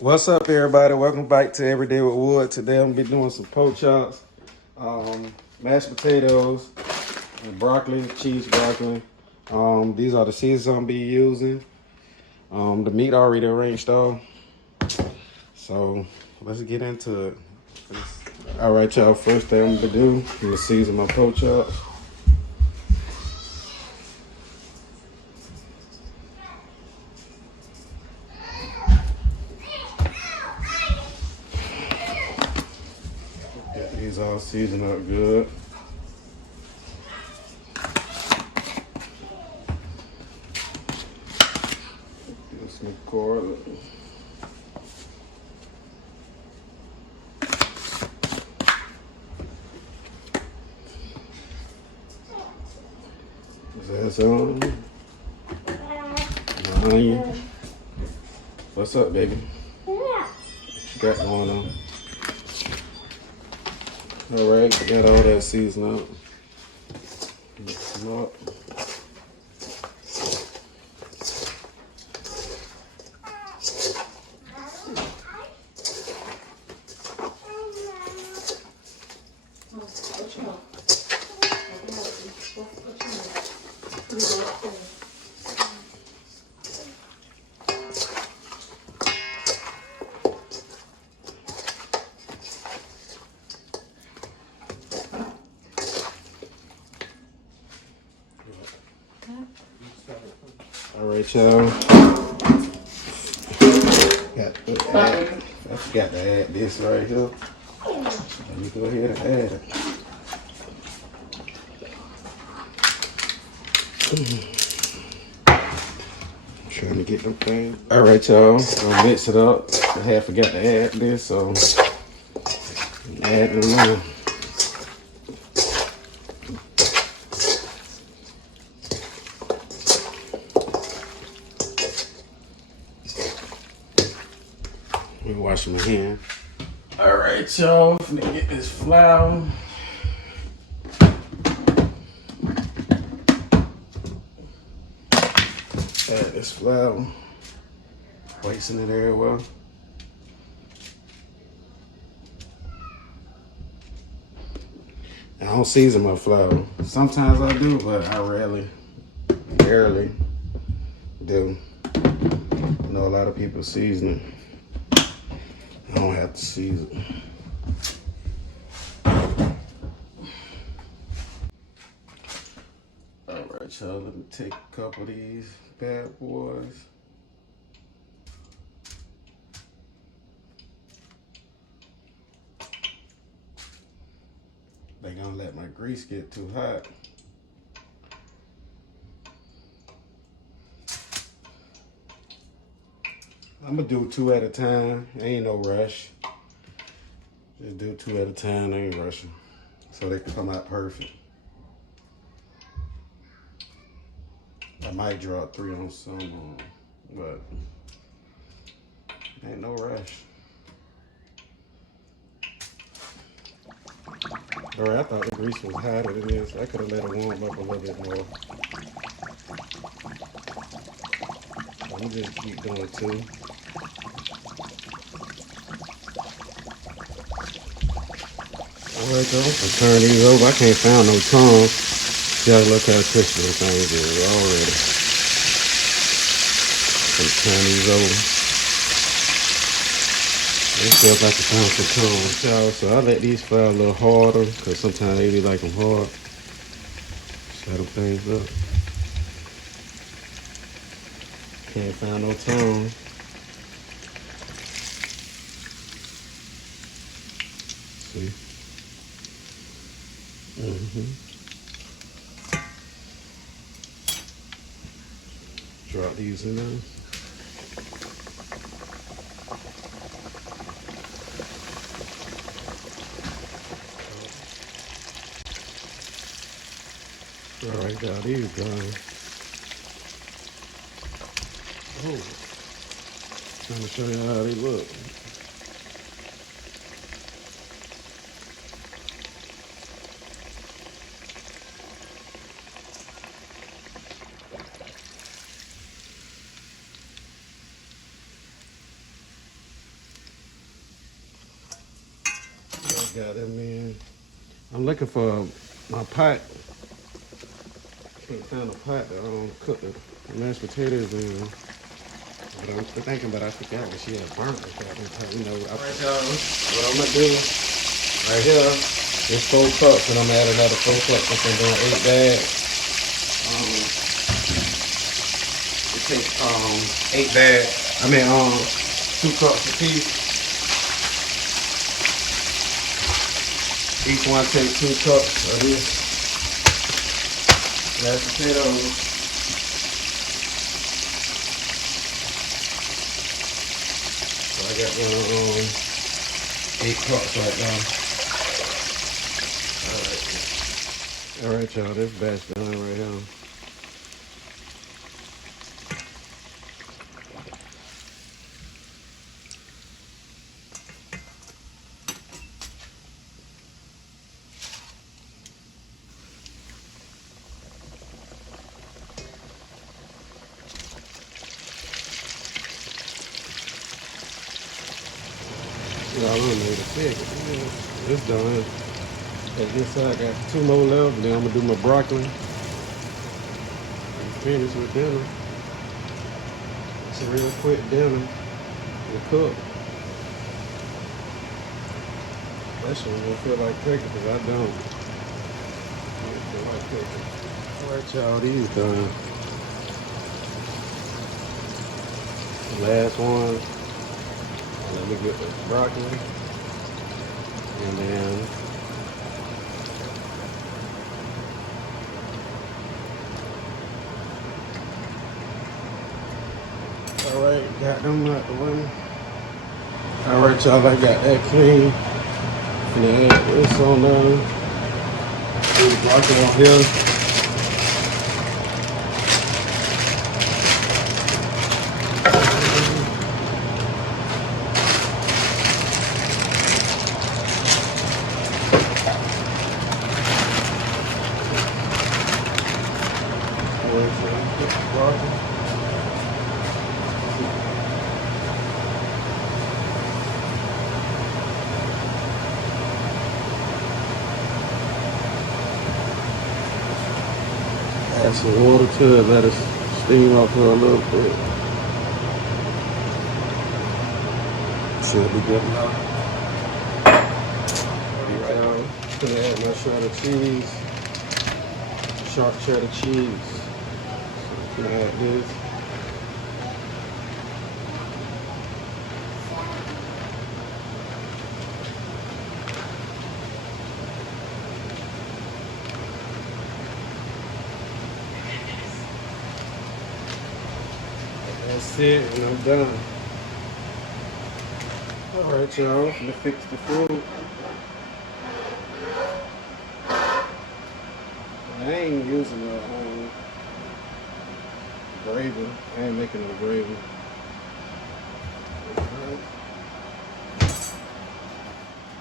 What's up, everybody? Welcome back to Everyday with Wood. Today I'm gonna be doing some pork chops, mashed potatoes, and broccoli, cheese broccoli. These are the seasons I'm gonna be using. The meat already arranged off, so let's get into it. All right, y'all. First thing I'm gonna do is season my pork chops. Get these all seasoned up good. Do some garlic. That's on. Onion. What's up, baby? What you got going on? All right, got all that seasoned up. Mix them up. All right, y'all. I forgot to add this right here. Let me go ahead and add it. Trying to get them things. All right, y'all. Gonna mix it up. I had forgot to add this, so add it in. Let me wash my hand. All right, y'all. Finna get this flour. Add this flour. Placing it there well. I don't season my flour. Sometimes I do, but I barely do. I know a lot of people season it. I don't have to season. All right, y'all. Let me take a couple of these bad boys. They gonna let my grease get too hot. I'm gonna do 2 at a time. Ain't no rush. Just do 2 at a time. I ain't rushing, so they can come out perfect. I might drop 3 on some, but ain't no rush. All right, I thought the grease was hotter than this. I could have let it warm up a little bit more. I'm just keep doing 2. All right, though. I turn these over. I can't find no tongue. Yeah, look how crispy the thing is already. So turn these over. Let's see if I can find some tongue. Y'all, so I let these fry a little harder because sometimes they be like them hard. Shut them things up. Can't find no tongue. See? Drop these in there. All right, got these guys. Oh, trying to show you how they look. Got them in. I'm looking for my pot. Can't find a pot to cook the mashed potatoes in. But I'm thinking, but I forgot that she had burnt it. You know, alright, y'all. What I'm gonna do right here is 4 cups, and I'm gonna add another 4 cups since I'm doing 8 bags. It takes 8 bags. I mean 2 cups a piece. Each one takes 2 cups of this mashed potatoes. So I got 8 cups right now. Alright, y'all, this batch done right here. Y'all don't need to pick it. It's done. At this side, I got 2 more left. Then I'm gonna do my broccoli. And finish with dinner. It's a real quick dinner to cook. Especially when you feel like cooking, because I don't. I don't feel like cooking. Alright, y'all, these done. The last one. Let me get the broccoli. And then alright, got them out the way. Alright, y'all, I got that clean. And then add this on there. Put the broccoli on here. Add some water to it, let it steam up for a little bit. Should be good enough. I'm gonna add my shredded cheese, sharp cheddar cheese. So I'm gonna add this. That's it, and I'm done. Alright, y'all, I'm gonna fix the food. I ain't using no gravy. I ain't making no gravy.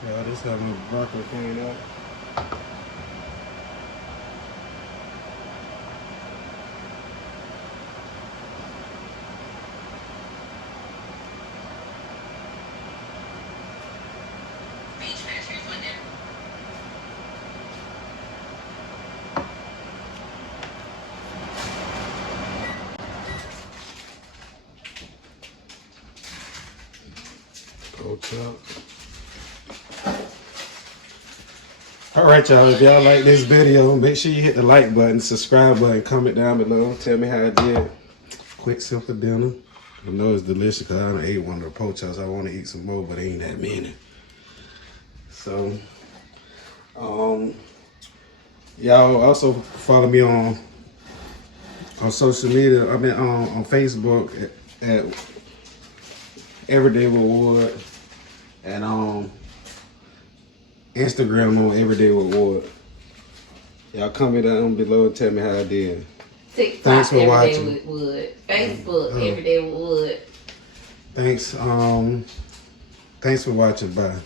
Yeah, this is how my broccoli came out. Alright, y'all, if y'all like this video, make sure you hit the like button, subscribe button, comment down below, tell me how I did. Quick, simple dinner. I know it's delicious because I done ate one of the pork chops. I want to eat some more, but ain't that many. So, y'all also follow me on social media. I mean, on Facebook at Everyday with Wood, and Instagram on Everyday with Wood. Y'all comment down below and tell me how I did. TikTok, thanks for watching. With Wood. Facebook, Everyday with Wood. Thanks for watching. Bye.